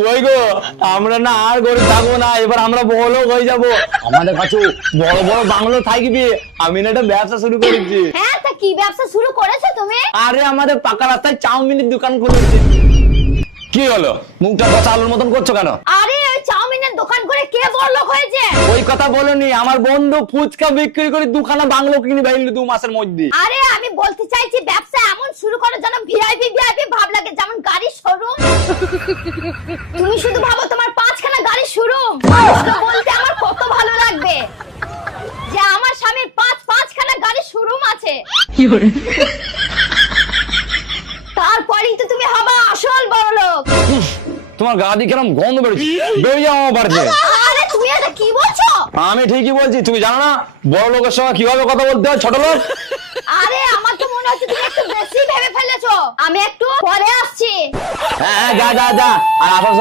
কই গো, আমরা না আর গরিব থাকবো না, এবার আমরা বড়লোক হয়ে যাবো। আমাদের কাছে বড় বড় বাংলো থাকবে। আমি না একটা ব্যবসা শুরু করেছি। হ্যাঁ, তা কি ব্যবসা শুরু করেছো তুমি? আরে আমাদের পাকা রাস্তায় চাউমিনের দোকান খুলেছি। কি হলো, মুখটা কথা আলুর মতন করছো কেন? আরে ওই চাউমিনের দোকান করে কে বড়লোক হয়েছে? ওই কথা বলনি, আমার বন্ধু ফুচকা বিক্রি করে দুখানা বাংলো কিনে ফেললো 2 মাসের মধ্যে। আরে আমি বলতে চাইছি ব্যবসা এমন শুরু করো যেন ভিআইপি ভিআইপি ভাব লাগে, যেমন গাড়ির শোরুম। তুমি শুধু ভাবো তোমার 5খানা গাড়ির শোরুম, বলতে আমার কত ভালো লাগবে যে আমার স্বামীর 5খানা গাড়ির শোরুম আছে। তারপরেই তো তুমি হবা আসল বড়লোক। তোমার গা দিয়ে কিরম গন্ধ বেরোচ্ছে, বেরিয়ে যাও আমার বাড়িতে। আরে তুমি এটা কি বলছো? আমি ঠিকই বলছি, তুমি জানো না বড় লোকের সঙ্গে কিভাবে কথা বলতে হয় ছোট লোক? আরে আমার তো মনে হচ্ছে তুমি একটু বেশি ভেবে ফেলেছো। আমি একটু পরে আসছি। হ্যাঁ যা যা যা, আর আসার সময়